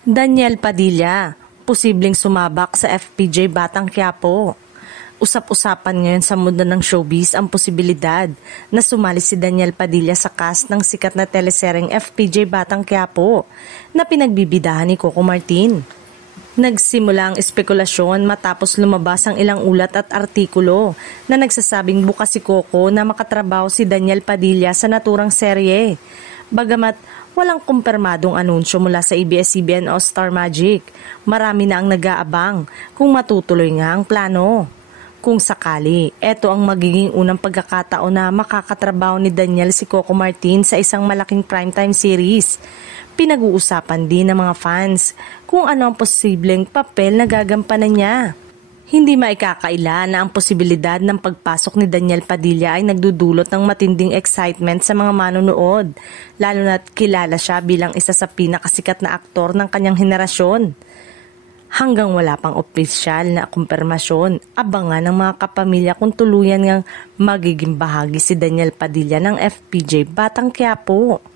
Daniel Padilla, posibleng sumabak sa FPJ Batang Quiapo. Usap-usapan ngayon sa mundo ng showbiz ang posibilidad na sumali si Daniel Padilla sa cast ng sikat na teleseryeng FPJ Batang Quiapo na pinagbibidahan ni Coco Martin. Nagsimula ang espekulasyon matapos lumabas ang ilang ulat at artikulo na nagsasabing bukas si Coco na makatrabaho si Daniel Padilla sa naturang serye. Bagamat walang kumpirmadong anunsyo mula sa ABS-CBN o Star Magic, marami na ang nag-aabang kung matutuloy nga ang plano. Kung sakali, eto ang magiging unang pagkakataon na makakatrabaho ni Daniel si Coco Martin sa isang malaking primetime series. Pinag-uusapan din ng mga fans kung ano ang posibleng papel na gagampanan niya. Hindi maikakaila na ang posibilidad ng pagpasok ni Daniel Padilla ay nagdudulot ng matinding excitement sa mga manonood, lalo na't kilala siya bilang isa sa pinakasikat na aktor ng kanyang henerasyon. Hanggang wala pang opisyal na kumpirmasyon, abangan ng mga kapamilya kung tuluyan ngang magiging bahagi si Daniel Padilla ng FPJ Batang Quiapo.